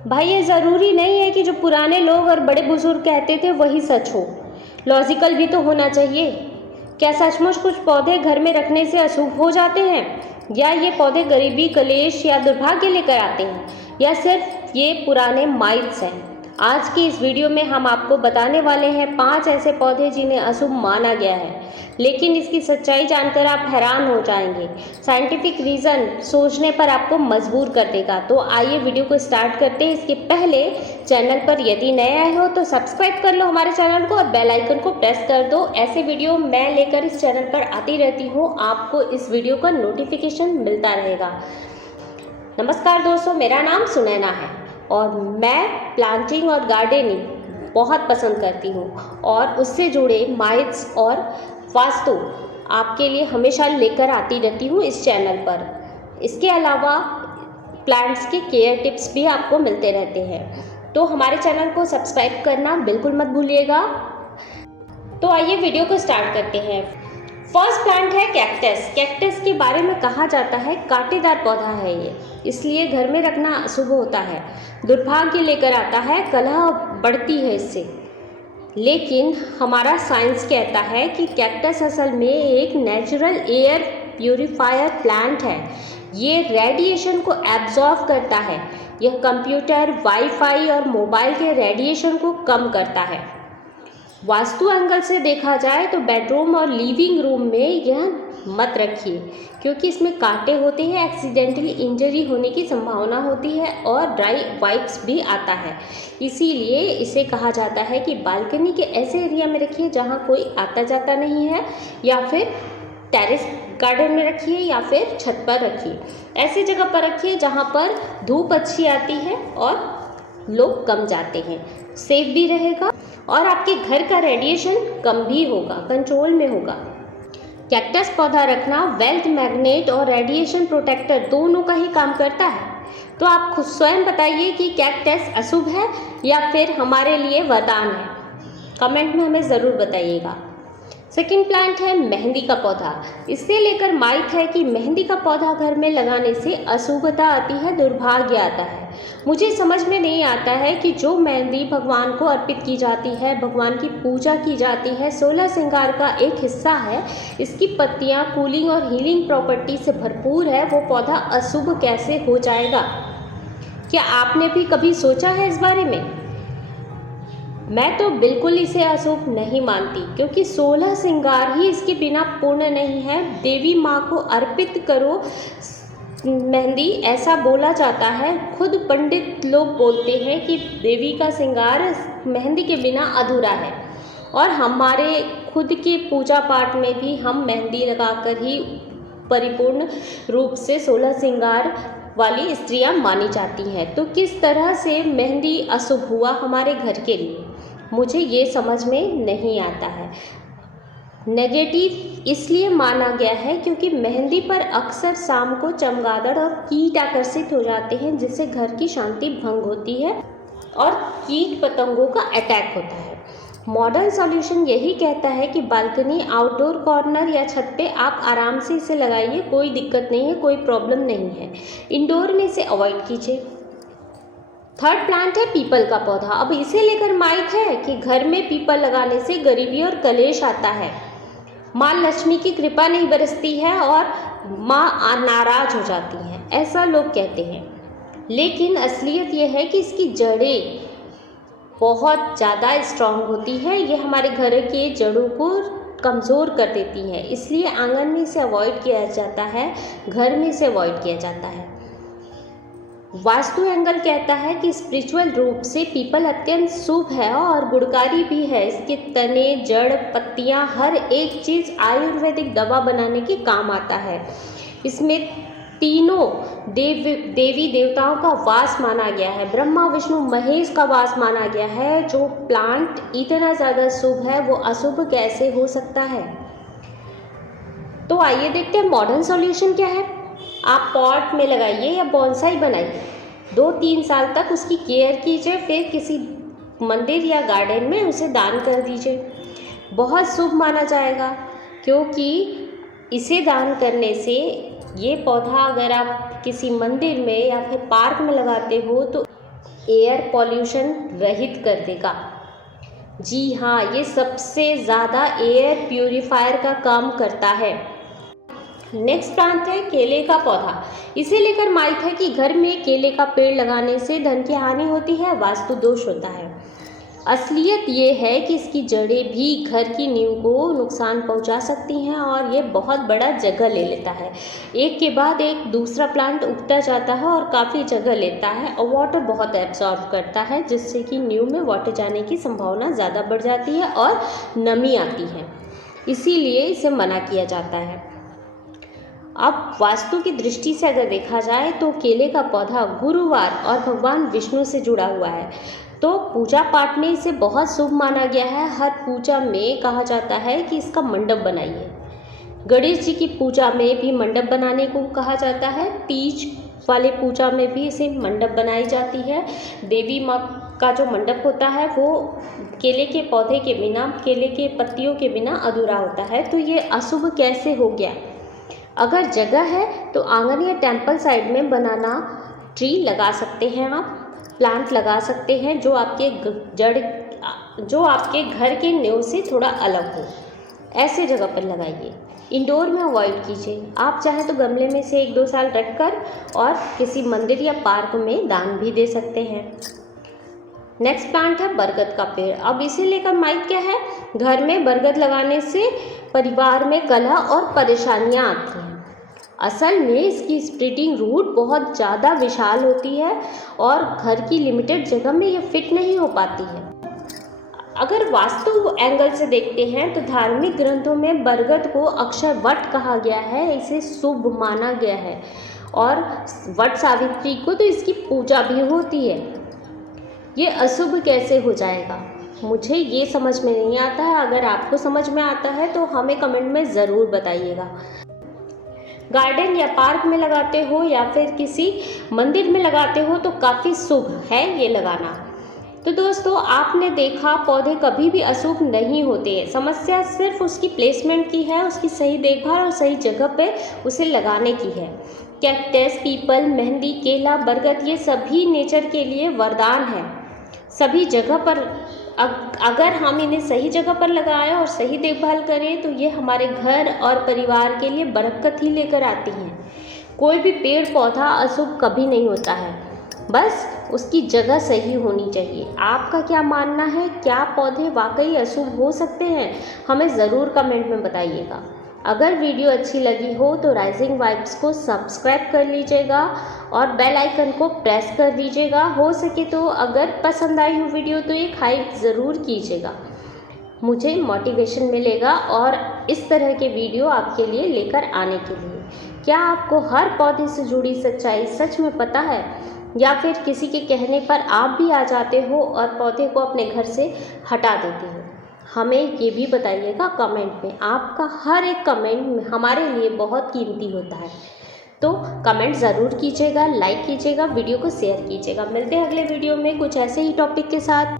भाई ये ज़रूरी नहीं है कि जो पुराने लोग और बड़े बुजुर्ग कहते थे वही सच हो, लॉजिकल भी तो होना चाहिए। क्या सचमुच कुछ पौधे घर में रखने से अशुभ हो जाते हैं, या ये पौधे गरीबी, कलेश या दुर्भाग्य लेकर आते हैं, या सिर्फ ये पुराने माइथ्स हैं? आज की इस वीडियो में हम आपको बताने वाले हैं 5 ऐसे पौधे जिन्हें अशुभ माना गया है, लेकिन इसकी सच्चाई जानकर आप हैरान हो जाएंगे। साइंटिफिक रीज़न सोचने पर आपको मजबूर कर देगा। तो आइए वीडियो को स्टार्ट करते हैं। इसके पहले चैनल पर यदि नए आए हो तो सब्सक्राइब कर लो हमारे चैनल को और बेल आइकन को प्रेस कर दो। ऐसे वीडियो मैं लेकर इस चैनल पर आती रहती हूँ, आपको इस वीडियो का नोटिफिकेशन मिलता रहेगा। नमस्कार दोस्तों, मेरा नाम सुनैना है और मैं प्लांटिंग और गार्डनिंग बहुत पसंद करती हूँ और उससे जुड़े माइथ्स और वास्तु आपके लिए हमेशा लेकर आती रहती हूँ इस चैनल पर। इसके अलावा प्लांट्स के केयर टिप्स भी आपको मिलते रहते हैं, तो हमारे चैनल को सब्सक्राइब करना बिल्कुल मत भूलिएगा। तो आइए वीडियो को स्टार्ट करते हैं। फर्स्ट प्लांट है कैक्टस। कैक्टस के बारे में कहा जाता है कांटेदार पौधा है ये, इसलिए घर में रखना अशुभ होता है, दुर्भाग्य लेकर आता है, कलह बढ़ती है इससे। लेकिन हमारा साइंस कहता है कि कैक्टस असल में एक नेचुरल एयर प्यूरिफायर प्लांट है। ये रेडिएशन को एब्जॉर्ब करता है। यह कंप्यूटर, वाईफाई और मोबाइल के रेडिएशन को कम करता है। वास्तु एंगल से देखा जाए तो बेडरूम और लिविंग रूम में यह मत रखिए, क्योंकि इसमें कांटे होते हैं, एक्सीडेंटली इंजरी होने की संभावना होती है और ड्राई वाइब्स भी आता है। इसीलिए इसे कहा जाता है कि बालकनी के ऐसे एरिया में रखिए जहां कोई आता जाता नहीं है, या फिर टेरेस गार्डन में रखिए, या फिर छत पर रखिए। ऐसी जगह पर रखिए जहाँ पर धूप अच्छी आती है और लोग कम जाते हैं, सेफ भी रहेगा और आपके घर का रेडिएशन कम भी होगा, कंट्रोल में होगा। कैक्टस पौधा रखना वेल्थ मैग्नेट और रेडिएशन प्रोटेक्टर दोनों का ही काम करता है। तो आप खुद स्वयं बताइए कि कैक्टस अशुभ है या फिर हमारे लिए वरदान है। कमेंट में हमें ज़रूर बताइएगा। सेकंड प्लांट है मेहंदी का पौधा। इससे लेकर माइथ है कि मेहंदी का पौधा घर में लगाने से अशुभता आती है, दुर्भाग्य आता है। मुझे समझ में नहीं आता है कि जो मेहंदी भगवान को अर्पित की जाती है, भगवान की पूजा की जाती है, 16 श्रृंगार का एक हिस्सा है, इसकी पत्तियां कूलिंग और हीलिंग प्रॉपर्टी से भरपूर है, वो पौधा अशुभ कैसे हो जाएगा? क्या आपने भी कभी सोचा है इस बारे में? मैं तो बिल्कुल इसे अशुभ नहीं मानती, क्योंकि 16 श्रृंगार ही इसके बिना पूर्ण नहीं है। देवी माँ को अर्पित करो मेहंदी, ऐसा बोला जाता है। खुद पंडित लोग बोलते हैं कि देवी का श्रृंगार मेहंदी के बिना अधूरा है, और हमारे खुद के पूजा पाठ में भी हम मेहंदी लगाकर ही परिपूर्ण रूप से 16 श्रृंगार वाली स्त्रियां मानी जाती हैं। तो किस तरह से मेहंदी अशुभ हुआ हमारे घर के लिए, मुझे ये समझ में नहीं आता है। नेगेटिव इसलिए माना गया है क्योंकि मेहंदी पर अक्सर शाम को चमगादड़ और कीट आकर्षित हो जाते हैं, जिससे घर की शांति भंग होती है और कीट पतंगों का अटैक होता है। मॉडर्न सॉल्यूशन यही कहता है कि बालकनी, आउटडोर कॉर्नर या छत पे आप आराम से इसे लगाइए, कोई दिक्कत नहीं है, कोई प्रॉब्लम नहीं है। इंडोर में इसे अवॉइड कीजिए। थर्ड प्लांट है पीपल का पौधा। अब इसे लेकर माइथ है कि घर में पीपल लगाने से गरीबी और कलेश आता है, माँ लक्ष्मी की कृपा नहीं बरसती है और माँ नाराज हो जाती हैं, ऐसा लोग कहते हैं। लेकिन असलियत यह है कि इसकी जड़ें बहुत ज़्यादा स्ट्रांग होती है, ये हमारे घर के जड़ों को कमज़ोर कर देती हैं, इसलिए आंगन में इसे अवॉइड किया जाता है, घर में इसे अवॉइड किया जाता है। वास्तु एंगल कहता है कि स्पिरिचुअल रूप से पीपल अत्यंत शुभ है और गुणकारी भी है। इसके तने, जड़, पत्तियां, हर एक चीज़ आयुर्वेदिक दवा बनाने के काम आता है। इसमें तीनों देवी देवताओं का वास माना गया है, ब्रह्मा, विष्णु, महेश का वास माना गया है। जो प्लांट इतना ज़्यादा शुभ है वो अशुभ कैसे हो सकता है? तो आइए देखते हैं मॉडर्न सॉल्यूशन क्या है। आप पॉट में लगाइए या बॉन्साई बनाइए, 2-3 साल तक उसकी केयर कीजिए, फिर किसी मंदिर या गार्डन में उसे दान कर दीजिए। बहुत शुभ माना जाएगा, क्योंकि इसे दान करने से ये पौधा अगर आप किसी मंदिर में या फिर पार्क में लगाते हो तो एयर पॉल्यूशन रहित कर देगा। जी हाँ, ये सबसे ज़्यादा एयर प्यूरीफायर का काम करता है। नेक्स्ट प्लांट है केले का पौधा। इसे लेकर माइथ है कि घर में केले का पेड़ लगाने से धन की हानि होती है, वास्तु दोष होता है। असलियत ये है कि इसकी जड़ें भी घर की नींव को नुकसान पहुंचा सकती हैं और ये बहुत बड़ा जगह ले लेता है। एक के बाद एक दूसरा प्लांट उगता जाता है और काफ़ी जगह लेता है और वाटर बहुत एब्जॉर्ब करता है, जिससे कि नींव में वाटर जाने की संभावना ज़्यादा बढ़ जाती है और नमी आती है। इसीलिए इसे मना किया जाता है। अब वास्तु की दृष्टि से अगर देखा जाए तो केले का पौधा गुरुवार और भगवान विष्णु से जुड़ा हुआ है, तो पूजा पाठ में इसे बहुत शुभ माना गया है। हर पूजा में कहा जाता है कि इसका मंडप बनाइए। गणेश जी की पूजा में भी मंडप बनाने को कहा जाता है। तीज वाले पूजा में भी इसे मंडप बनाई जाती है। देवी माँ का जो मंडप होता है वो केले के पौधे के बिना, केले के पत्तियों के बिना अधूरा होता है। तो ये अशुभ कैसे हो गया? अगर जगह है तो आंगन या टेम्पल साइड में बनाना ट्री लगा सकते हैं, आप प्लांट लगा सकते हैं जो आपके घर के नींव से थोड़ा अलग हो, ऐसे जगह पर लगाइए। इंडोर में अवॉइड कीजिए। आप चाहें तो गमले में से 1-2 साल रखकर और किसी मंदिर या पार्क में दान भी दे सकते हैं। नेक्स्ट प्लांट है बरगद का पेड़। अब इसे लेकर माइथ क्या है? घर में बरगद लगाने से परिवार में कलह और परेशानियां आती हैं। असल में इसकी स्प्लिटिंग रूट बहुत ज़्यादा विशाल होती है और घर की लिमिटेड जगह में ये फिट नहीं हो पाती है। अगर वास्तु एंगल से देखते हैं तो धार्मिक ग्रंथों में बरगद को अक्षय वट कहा गया है, इसे शुभ माना गया है और वट सावित्री को तो इसकी पूजा भी होती है। ये अशुभ कैसे हो जाएगा? मुझे ये समझ में नहीं आता है। अगर आपको समझ में आता है तो हमें कमेंट में ज़रूर बताइएगा। गार्डन या पार्क में लगाते हो या फिर किसी मंदिर में लगाते हो तो काफ़ी शुभ है ये लगाना। तो दोस्तों, आपने देखा पौधे कभी भी अशुभ नहीं होते हैं। समस्या सिर्फ उसकी प्लेसमेंट की है, उसकी सही देखभाल और सही जगह पे उसे लगाने की है। कैक्टस, पीपल, मेहंदी, केला, बरगद ये सभी नेचर के लिए वरदान है। सभी जगह पर अगर हम इन्हें सही जगह पर लगाएं और सही देखभाल करें तो ये हमारे घर और परिवार के लिए बरकत ही लेकर आती हैं। कोई भी पेड़ पौधा अशुभ कभी नहीं होता है, बस उसकी जगह सही होनी चाहिए। आपका क्या मानना है? क्या पौधे वाकई अशुभ हो सकते हैं? हमें ज़रूर कमेंट में बताइएगा। अगर वीडियो अच्छी लगी हो तो राइजिंग वाइब्स को सब्सक्राइब कर लीजिएगा और बेल आइकन को प्रेस कर दीजिएगा। हो सके तो अगर पसंद आई हो वीडियो तो एक हाइप ज़रूर कीजिएगा, मुझे मोटिवेशन मिलेगा और इस तरह के वीडियो आपके लिए लेकर आने के लिए। क्या आपको हर पौधे से जुड़ी सच्चाई सच में पता है या फिर किसी के कहने पर आप भी आ जाते हो और पौधे को अपने घर से हटा देते हो? हमें ये भी बताइएगा कमेंट में। आपका हर एक कमेंट हमारे लिए बहुत कीमती होता है, तो कमेंट ज़रूर कीजिएगा, लाइक कीजिएगा, वीडियो को शेयर कीजिएगा। मिलते हैं अगले वीडियो में कुछ ऐसे ही टॉपिक के साथ।